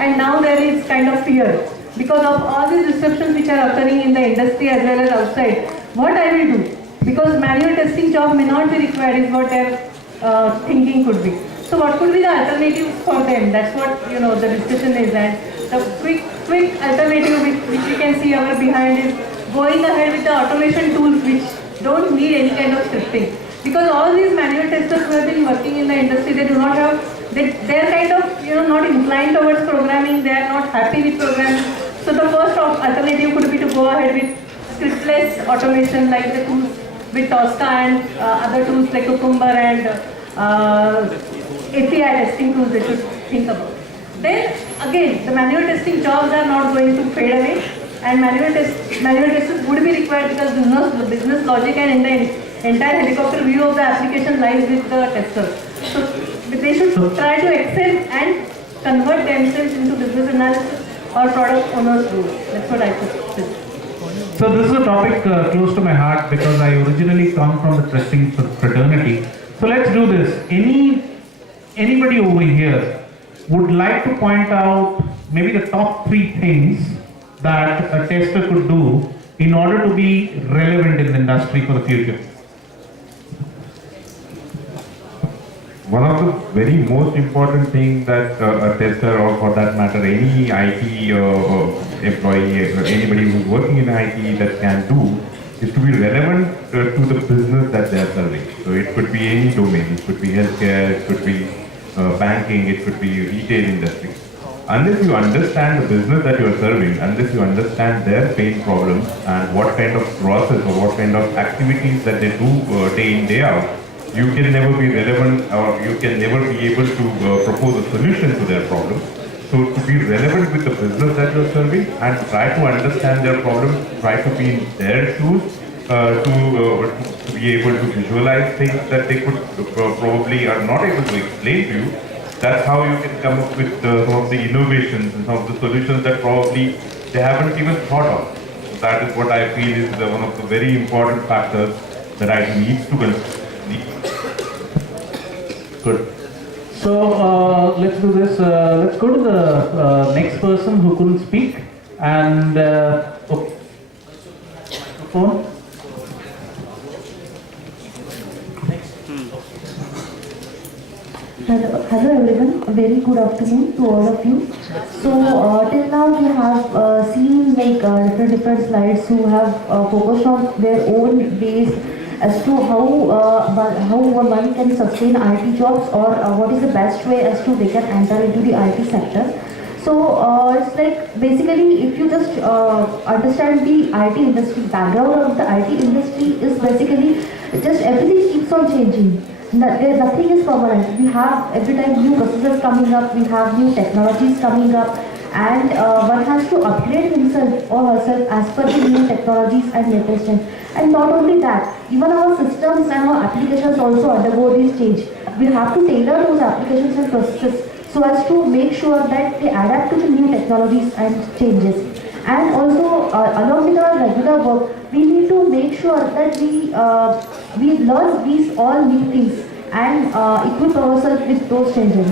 and now there is kind of fear because of all these disruptions which are occurring in the industry as well as outside. What I will do, because manual testing job may not be required is what their thinking could be. So what could be the alternatives for them? That's what the discussion is, and the quick alternative which we can see our behind is going ahead with the automation tools which don't need any kind of scripting. Because all these manual testers who have been working in the industry, they do not have, they're kind of not inclined towards programming, they are not happy with programming. So the first alternative could be to go ahead with scriptless automation like the tools with Tosca and other tools like Cucumber and API testing tools they should think about. Then again, the manual testing jobs are not going to fade away, and manual testers would be required because business logic and in the entire helicopter view of the application lies with the testers. So they should try to excel and convert themselves into business analysis or product owners' roles. That's what I could say. So this is a topic close to my heart because I originally come from the testing fraternity. So let's do this. Anybody over here would like to point out maybe the top 3 things that a tester could do in order to be relevant in the industry for the future? One of the very most important things that a tester, or for that matter any IT employee, anybody who's working in IT that can do, is to be relevant to the business that they are serving. So it could be any domain, it could be healthcare, it could be banking, it could be retail industry. Unless you understand the business that you are serving, unless you understand their pain problems and what kind of process or what kind of activities that they do day in, day out, you can never be relevant, or you can never be able to propose a solution to their problem. So to be relevant with the business that you are serving and try to understand their problems, try to be in their shoes, to be able to visualize things that they could probably are not able to explain to you. That's how you can come up with some of the innovations and some of the solutions that probably they haven't even thought of. So that is what I feel is one of the very important factors that I need to consider. Good. So let's do this. Let's go to the next person who couldn't speak, and phone. Hello everyone, a very good afternoon to all of you. So till now we have seen different slides who have focused on their own ways as to how one can sustain IT jobs, or what is the best way as to they can enter into the IT sector. So it's like basically if you just understand the IT industry, background of the IT industry is basically just everything keeps on changing. Nothing is permanent. We have every time new processes coming up, we have new technologies coming up, and one has to upgrade himself or herself as per the new technologies and latest trends. And not only that, even our systems and our applications also undergo this change. We have to tailor those applications and processes so as to make sure that they adapt to the new technologies and changes. And also, along with our regular work, we need to make sure that we learn these all new things and equip ourselves with those changes.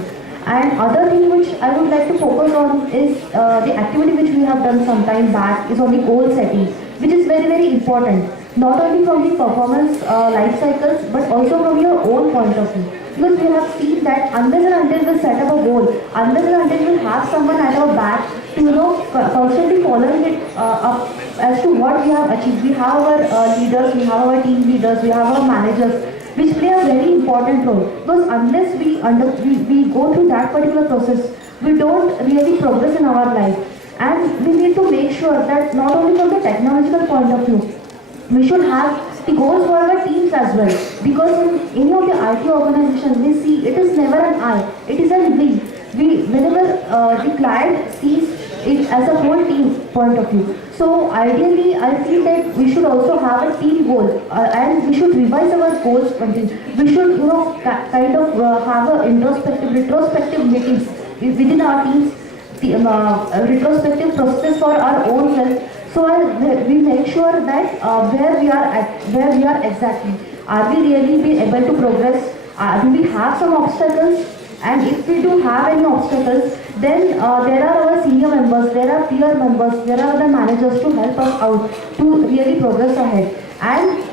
And other thing which I would like to focus on is the activity which we have done some time back is on the goal setting, which is very, very important. Not only from the performance life cycles, but also from your own point of view. Because we have seen that unless and until we set up a goal, unless and until we have someone at our back to constantly following it up as to what we have achieved. We have our leaders, we have our team leaders, we have our managers, which play a very important role. Because unless we go through that particular process, we don't really progress in our life. And we need to make sure that not only from the technological point of view, we should have the goals for our teams as well. Because in any of the IT organizations, we see it is never an I, it is a we. Whenever the client sees it as a whole team point of view. So ideally, I feel that we should also have a team goal, and we should revise our goals. We should, kind of have a retrospective meetings within our teams, retrospective process for our own self. So we make sure that where we are exactly. Are we really be able to progress? Do we have some obstacles? And if we do have any obstacles, then there are our senior members, there are peer members, there are other managers to help us out to really progress ahead. And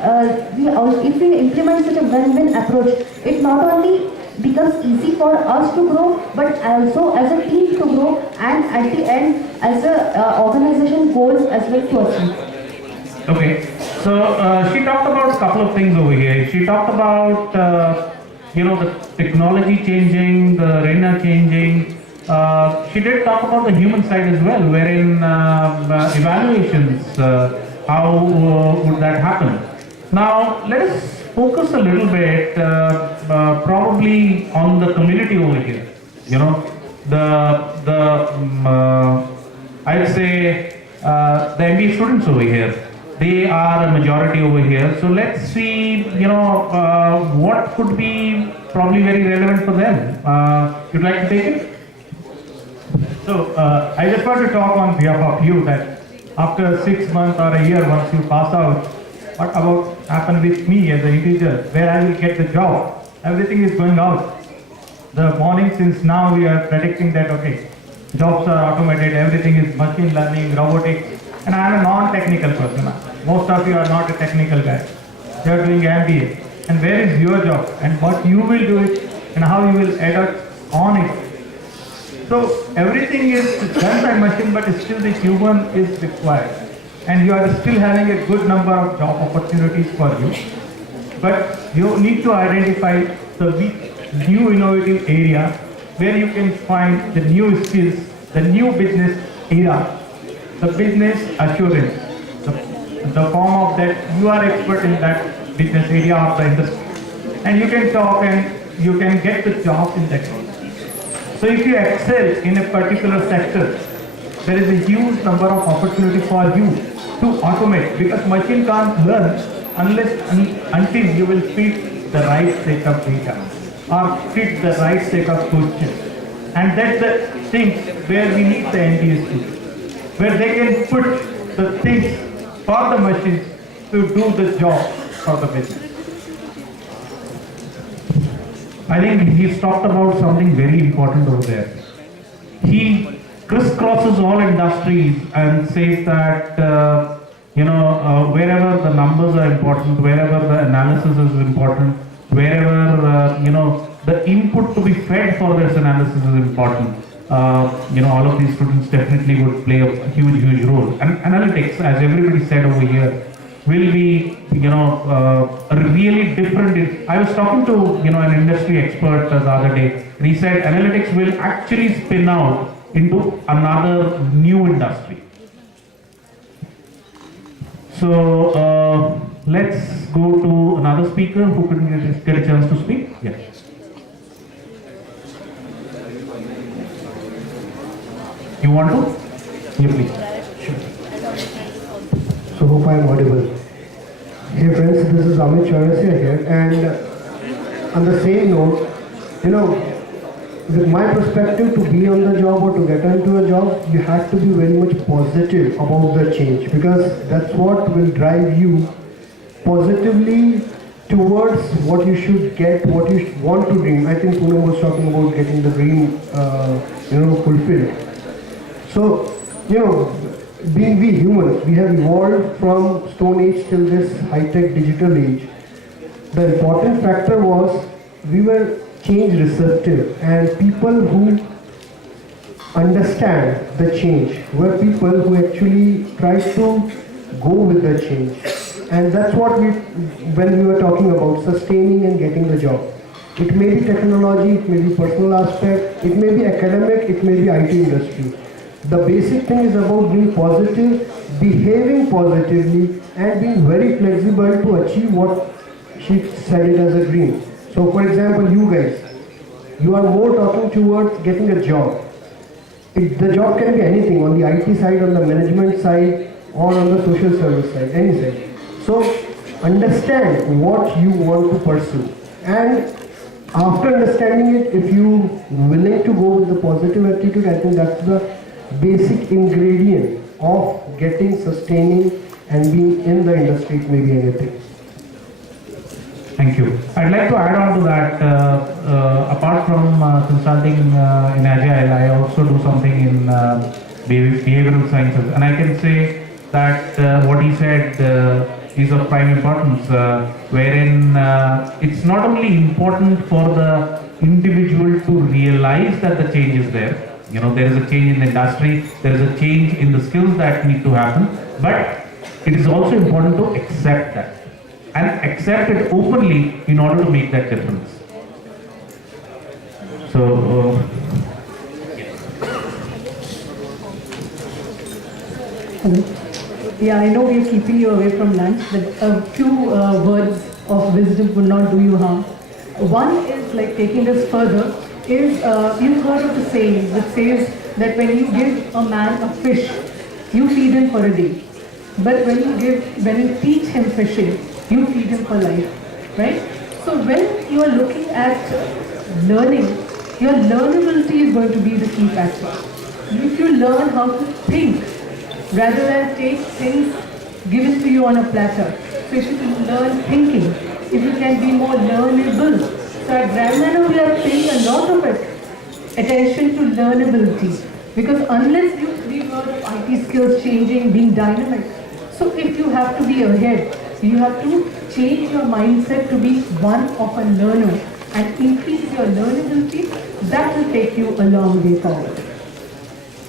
if we implement such a win-win approach, it not only becomes easy for us to grow, but also as a team to grow, and at the end as a organization goals as well to achieve. Okay, so she talked about a couple of things over here. She talked about the technology changing, the arena changing. She did talk about the human side as well, wherein evaluations, how would that happen? Now, let us focus a little bit, probably on the community over here. I'd say the MBA students over here. They are a majority over here. So let's see, what could be probably very relevant for them. You'd like to take it? So I just want to talk on behalf of you that after 6 months or a year, once you pass out, what about happen with me as an individual, where I will get the job? Everything is going out. The morning since now we are predicting that, okay, jobs are automated, everything is machine learning, robotics, and I am a non-technical person. Most of you are not a technical guy. You are doing MBA. And where is your job? And what you will do it, and how you will adapt on it. So everything is done by machine, but still the human is required. And you are still having a good number of job opportunities for you. But you need to identify the new innovative area where you can find the new skills, the new business era, the business assurance, the form of that you are expert in that business area of the industry. And you can talk and you can get the job in that. So if you excel in a particular sector, there is a huge number of opportunity for you to automate, because machine can't learn until you will feed the right set of data or feed the right set of questions. And that's the thing where we need the NDS to, where they can put the things for the machines to do the job for the business. I think he's talked about something very important over there. He crisscrosses all industries and says that wherever the numbers are important, wherever the analysis is important, wherever the input to be fed for this analysis is important. All of these students definitely would play a huge role. And analytics, as everybody said over here, will be really different. I was talking to an industry expert the other day, and he said analytics will actually spin out into another new industry. So let's go to another speaker who can get a chance to speak. Yeah. You want to? Yeah, please. So hope I am audible. Hey friends, this is Amit Chaurasia here, and on the same note, with my perspective, to be on the job or to get into a job, you have to be very much positive about the change, because that's what will drive you positively towards what you should get, what you want to dream. I think Poonam was talking about getting the dream, fulfilled. So, being we humans, we have evolved from Stone Age till this high-tech digital age. The important factor was we were change receptive, and people who understand the change were people who actually tried to go with the change. And that's what when we were talking about sustaining and getting the job. It may be technology, it may be personal aspect, it may be academic, it may be IT industry. The basic thing is about being positive, behaving positively, and being very flexible to achieve what she said it as a dream. So for example, you guys, you are more talking towards getting a job. The job can be anything, on the IT side, on the management side, or on the social service side, any side. So understand what you want to pursue. And after understanding it, if you willing to go with the positive attitude, I think that's the basic ingredient of getting, sustaining, and being in the industry. It may be anything. Thank you. I'd like to add on to that. Apart from consulting in Agile, I also do something in behavioral sciences, and I can say that what he said is of prime importance, wherein it's not only important for the individual to realize that the change is there. You know, there is a change in the industry, there is a change in the skills that need to happen, but it is also important to accept that and accept it openly in order to make that difference. So, Yeah, I know we are keeping you away from lunch, but a few words of wisdom would not do you harm. One is like taking this further, is you've heard of the saying that says that when you give a man a fish, you feed him for a day. But when you teach him fishing, you feed him for life, right? So when you are looking at learning, your learnability is going to be the key factor. If you learn how to think, rather than take things given to you on a platter. So if you can learn thinking, if you can be more learnable. So at Grandmanor we are paying a lot of attention to learnability, because unless we've heard of IT skills changing, being dynamic. So if you have to be ahead, you have to change your mindset to be one of a learner and increase your learnability. That will take you a long way forward.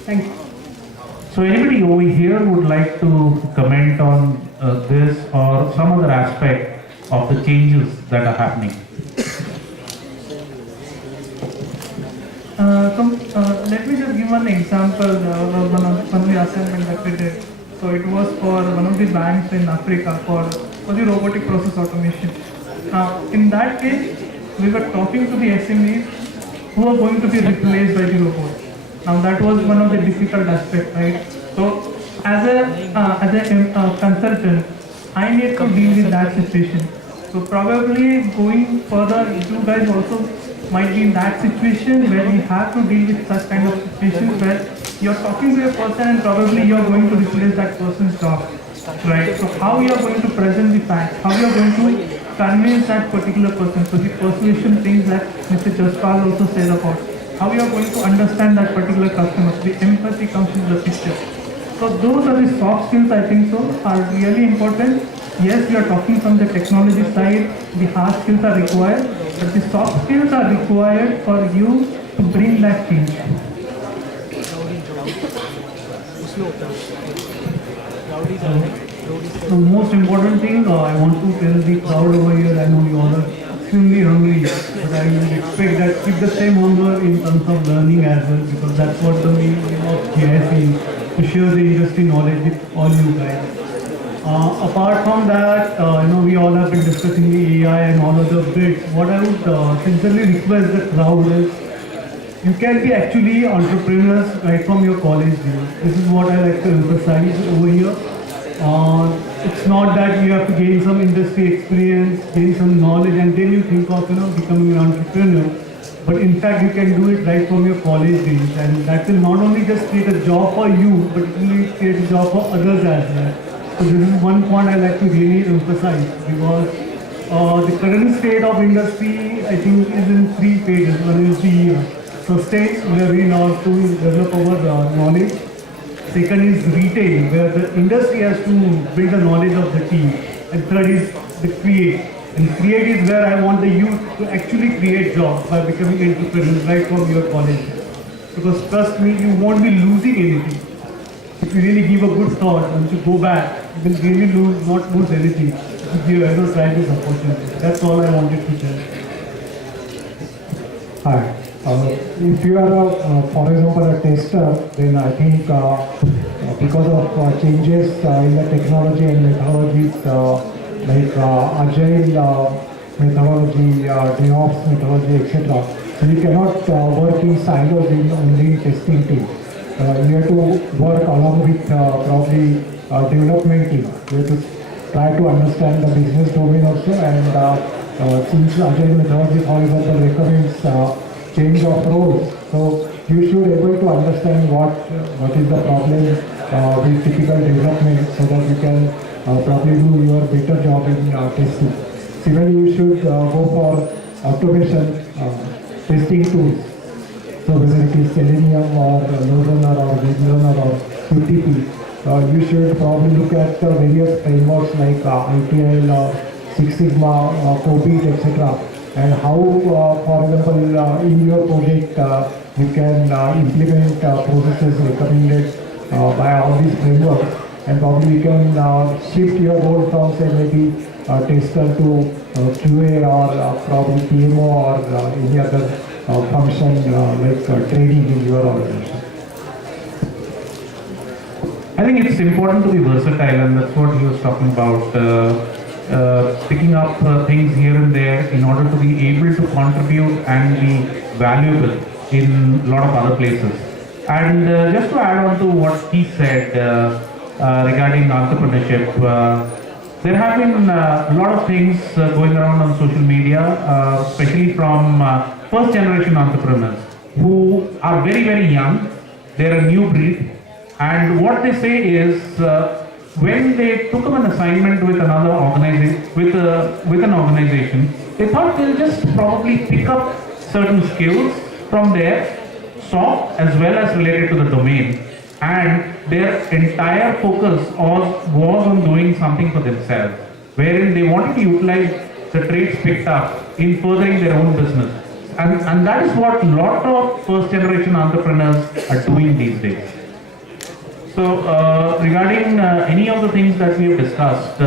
Thank you. so anybody over here would like to comment on this or some other aspect of the changes that are happening? Let me just give one example of one of the assignment that we did. So it was for one of the banks in Africa for the robotic process automation. Now, in that case, we were talking to the SMEs who are going to be replaced by the robot. Now, that was one of the difficult aspects, right? So, as a consultant, I need to deal with that situation. So, probably going further, you guys also might be in that situation where we have to deal with such kind of situations where you're talking to a person and probably you're going to replace that person's job, right? So how you are going to present the facts, how you are going to convince that particular person. So the persuasion things that Mr. Jaspal also said about, how you are going to understand that particular customer, the empathy comes into the picture. So those are the soft skills, I think so, are really important. Yes, we are talking from the technology side, the hard skills are required, but the soft skills are required for you to bring that change. The most important thing I want to tell the crowd over here, I know you all are extremely hungry, but I would expect that keep the same hunger in terms of learning as well, because that's what the main aim of GIC is, to share the industry knowledge with all you guys. Apart from that, we all have been discussing the AI and all other bits. What I would sincerely request the crowd is, you can be actually entrepreneurs right from your college days. This is what I like to emphasize over here. It's not that you have to gain some industry experience, gain some knowledge, and then you think of becoming an entrepreneur. But in fact, you can do it right from your college days, and that will not only just create a job for you, but it will create a job for others as well. So this is one point I like to really emphasize, because the current state of industry, I think, is in 3 phases. One is the sustain, where we now have to develop our knowledge. Second is retail, where the industry has to build the knowledge of the team. And third is the create. And create is where I want the youth to actually create jobs by becoming entrepreneurs right from your college. Because trust me, you won't be losing anything. If you really give a good thought, once you go back, you will really not lose anything. If you ever try this opportunity. That's all I wanted to tell. Hi. If you are, for example, a tester, then I think because of changes in the technology and methodologies like agile methodology, DevOps methodology, etc. So you cannot work in silos in only testing team. You have to work along with probably development team. You have to try to understand the business domain also, and since agile methodology, for example, recommends change of roles, so you should be able to understand what is the problem with typical development, so that you can probably do your better job in testing. similarly you should go for automation testing tools. So whether it is Selenium or Loadrunner or WebRunner or QTP, you should probably look at various frameworks like ITIL or Six Sigma, COBIT, etc. And how, for example, in your project, you can implement processes recommended by all these frameworks, and probably you can shift your role from, say, maybe tester to QA or probably PMO or any other function like trading in your organization. I think it's important to be versatile, and that's what he was talking about. Picking up things here and there in order to be able to contribute and be valuable in a lot of other places. And just to add on to what he said regarding entrepreneurship, there have been a lot of things going around on social media, especially from first generation entrepreneurs who are very, very young. They're a new breed. And what they say is, when they took up an assignment with another organization, with an organization, they thought they'll just probably pick up certain skills from there, soft as well as related to the domain, and their entire focus was on doing something for themselves, wherein they wanted to utilize the traits picked up in furthering their own business. And that is what a lot of first generation entrepreneurs are doing these days. So regarding any of the things that we have discussed,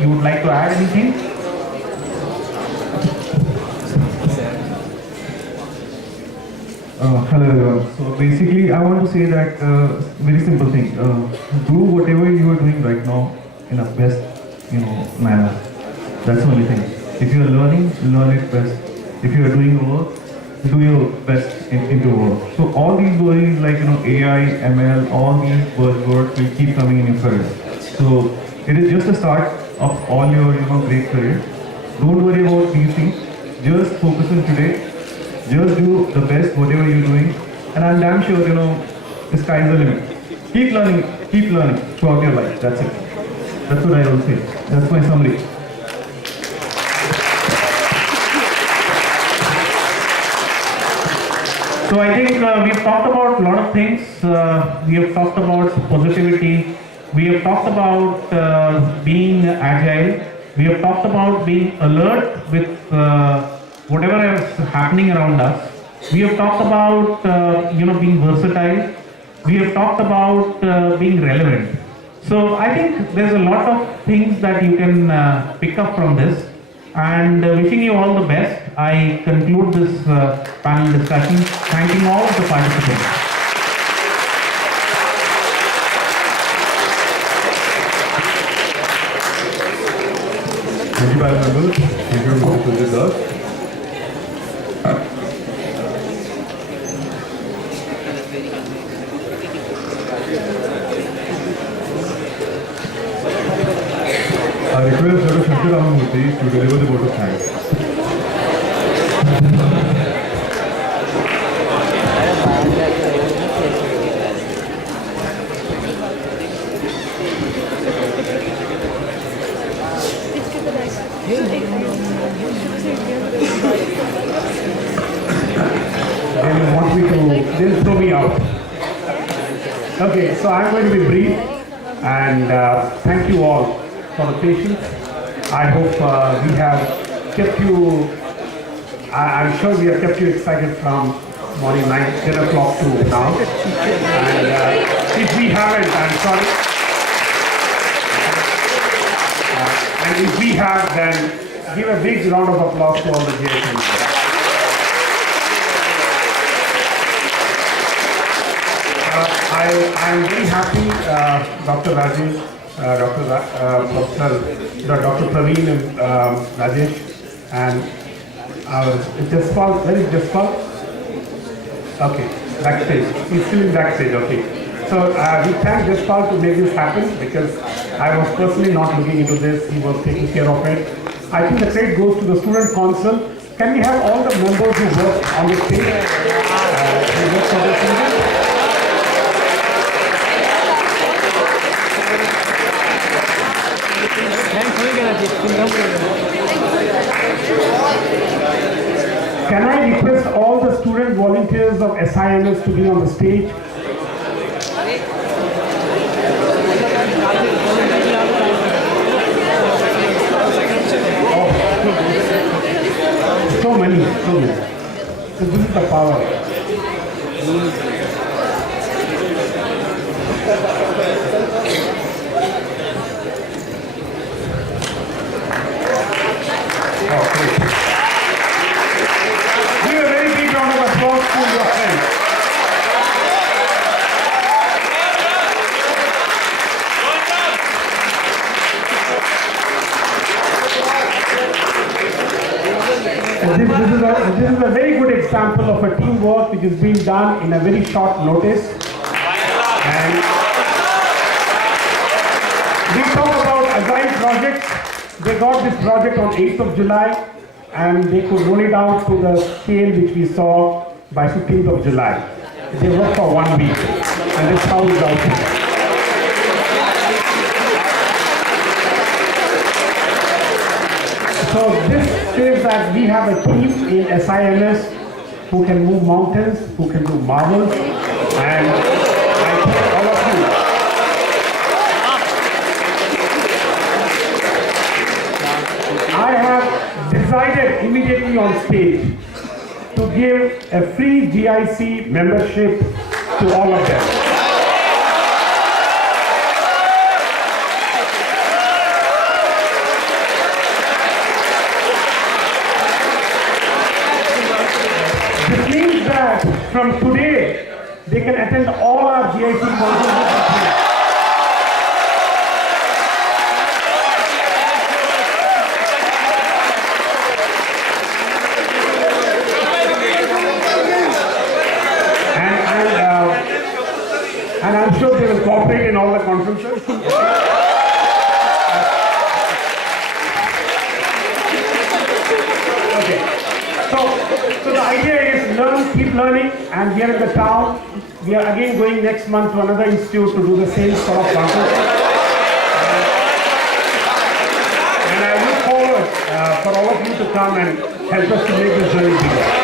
you would like to add anything? Hello everyone. So basically I want to say that very simple thing. Do whatever you are doing right now in a best manner. That's the only thing. If you are learning, learn it best. If you are doing work, do your best into work. So all these words like AI, ML, all these buzzwords will keep coming in your career. So it is just a start of all your great career. Don't worry about these things. Just focus on today. Just do the best whatever you're doing, and I'm damn sure the sky is the limit. Keep learning throughout your life. That's it. That's what I will say. That's my summary. So I think we've talked about a lot of things. We have talked about positivity. We have talked about being agile. We have talked about being alert with whatever is happening around us. We have talked about being versatile. We have talked about being relevant. So I think there's a lot of things that you can pick up from this. And wishing you all the best. I conclude this panel discussion, thanking all of the participants. Thank you, panel members. Thank you, Mr. Sujit. I request Dr. Shankar Ramamurthy to deliver the vote of thanks. They want me to, they'll throw me out. Okay, so I'm going to be brief, and thank you all for the patience. I hope we have kept you, I'm sure we have kept you excited from morning 10 o'clock to now. And if we haven't, I'm sorry. And if we have, then give a big round of applause to all the JSMs. I'm very happy, Dr. Rajesh, Dr. Praveen and Rajesh, and our Jaspal. Where is Jaspal? Okay, backstage. He's still in backstage. Okay. So we thank Jaspal to make this happen, because I was personally not looking into this. He was taking care of it. I think the credit goes to the student council. Can we have all the members who work on the stage? Who work for the students? Thanks, volunteers of SIMS to be on the stage. So many. So this is the power. Give a very big round of applause to your friends. This is a very good example of a teamwork which is being done in a very short notice. And we talk about agile projects. They got this project on 8th of July and they could roll it out to the scale which we saw by 15th of July. They worked for 1 week and that's how it's out. So this says that we have a team in SIMS who can move mountains, who can do marvels, and I thank all of you. I have decided immediately on stage to give a free GIC membership to all of them. This means that from today, they can attend all our GIC conferences. And I'm sure they will cooperate in all the conferences. Okay. So the idea is learn, keep learning, and here in the town, we are again going next month to another institute to do the same sort of conference. And I look forward for all of you to come and help us to make this journey bigger.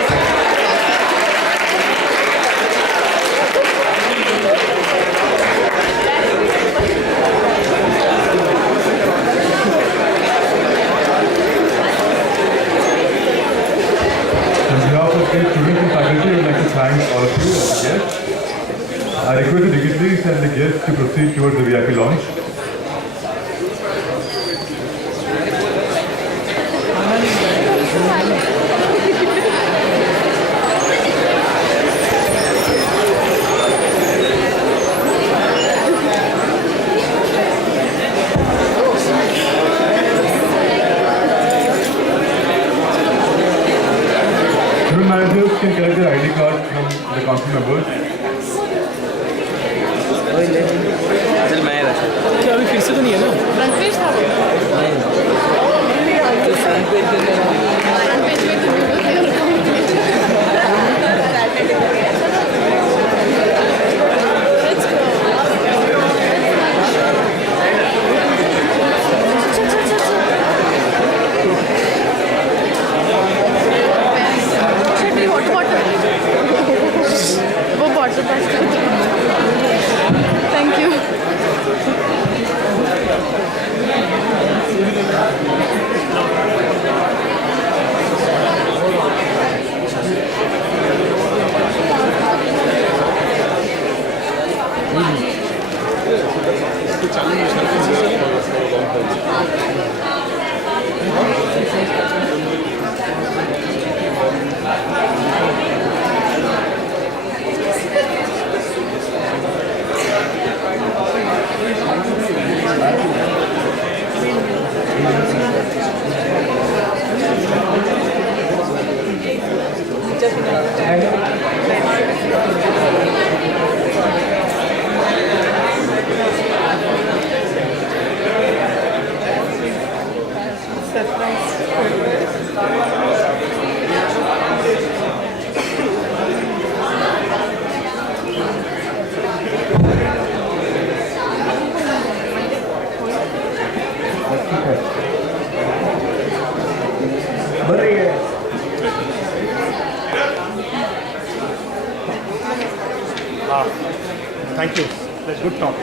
Students and faculty, I would like to thank all of you as the guests. I request the dignitaries and the guests to proceed towards the VIP lounge. Managers can collect their ID cards from the council members. चल मैं क्या अभी फिर से तो नहीं है ना फ्रंट पेज था तो फ्रंट पेज में तो Thank you. Thank you. That's good talk.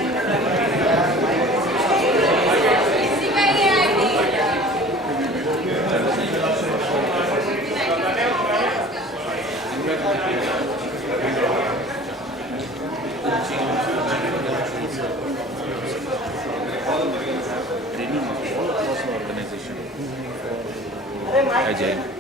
Agile.